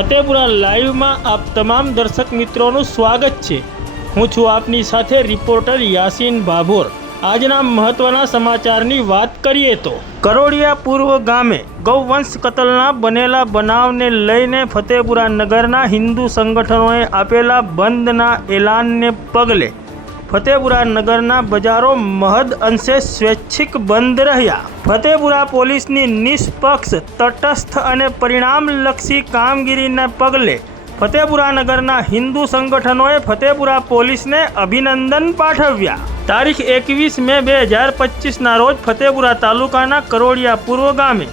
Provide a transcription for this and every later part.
ફતેપુરા લાઈવમાં આપ તમામ દર્શક મિત્રોનું સ્વાગત છે। હું છું આપની સાથે રિપોર્ટર યાસીન ભાભોર। આજના મહત્વના સમાચારની વાત કરીએ તો કરોડિયા પૂર્વ ગામે ગૌવંશ કતલના બનેલા બનાવને લઈને ફતેપુરા નગરના હિન્દુ સંગઠનોએ આપેલા બંધના એલાનને પગલે ફતેપુરા નગરના બજારો મહદ અંશે સ્વૈચ્છિક બંધ રહ્યા। ફતેપુરા પોલીસની નિષ્પક્ષ, તટસ્થ અને પરિણામલક્ષી કામગીરીના પગલે ફતેપુરા નગરના હિન્દુ સંગઠનોએ ફતેપુરા પોલીસને અભિનંદન પાઠવ્યા। તારીખ 21 મે 2025ના રોજ ફતેપુરા તાલુકાના કરોડિયા પૂર્વ ગામે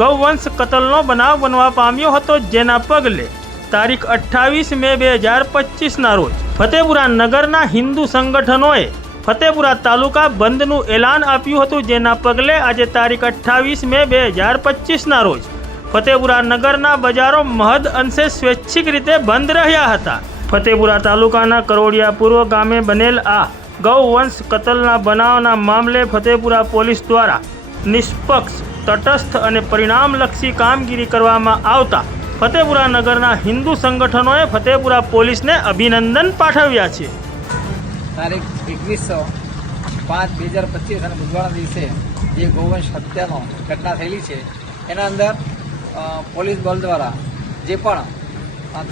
ગૌવંશ કતલનો બનાવ બનવા પામ્યો હતો, જેના પગલે તારીખ 28 મે 2025ના રોજ ફતેપુરા નગરના હિન્દુ સંગઠનોએ ફતેપુરા તાલુકા બંધનું એલાન આપ્યું હતું, જેના પગલે આજે તારીખ 28 મે 2025ના રોજ ફતેપુરા નગરના બજારો મહદ અંશે સ્વૈચ્છિક રીતે બંધ રહ્યા હતા। ફતેપુરા તાલુકાના કરોડિયા પૂર્વ ગામે બનેલ આ ગૌવંશ કતલના બનાવના મામલે ફતેપુરા પોલીસ દ્વારા નિષ્પક્ષ, તટસ્થ અને પરિણામલક્ષી કામગીરી કરવામાં આવતા ફતેપુરા નગરના હિન્દુ સંગઠનોએ ફતેપુરા પોલીસને અભિનંદન પાઠવ્યા છે। તારીખ 21/5/2025 અને બુધવારના દિવસે જે ગૌવંશ હત્યાનો ઘટના થયેલી છે એના અંદર પોલીસ બળ દ્વારા જે પણ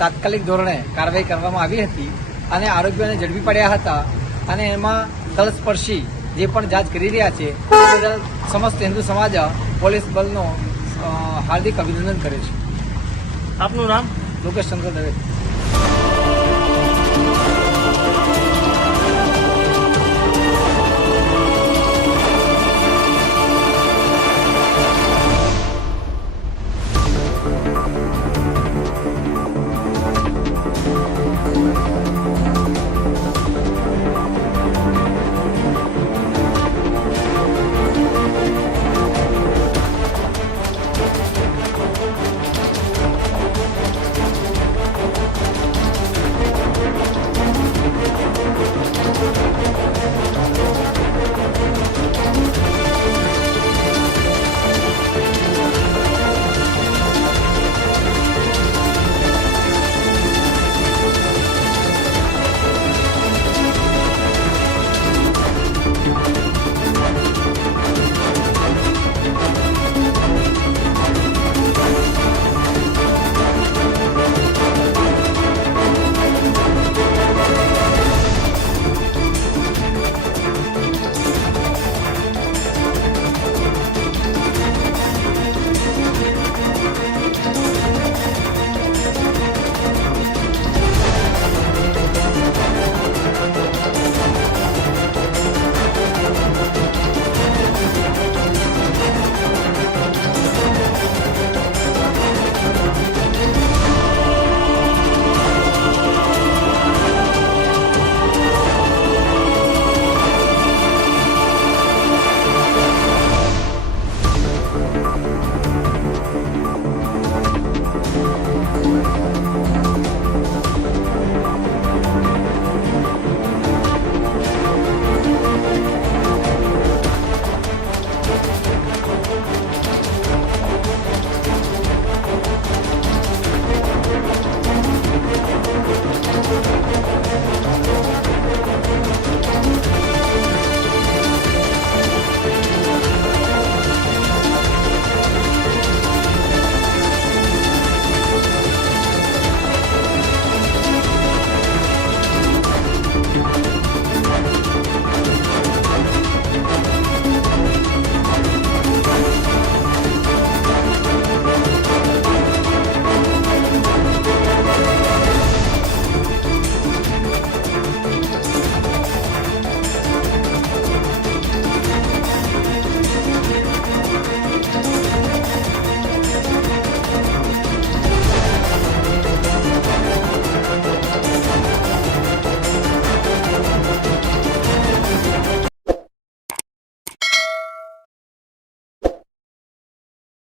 તાત્કાલિક ધોરણે કાર્યવાહી કરવામાં આવી હતી અને આરોપીઓને ઝડપી પડ્યા હતા અને એમાં તલસ્પર્શી જે પણ જાંચ કરી રહ્યા છે તે બદલ સમસ્ત હિન્દુ સમાજ પોલીસ બળનો હાર્દિક અભિનંદન કરે છે। આપનું નામ? લોકેશ ચંદ્ર દવે।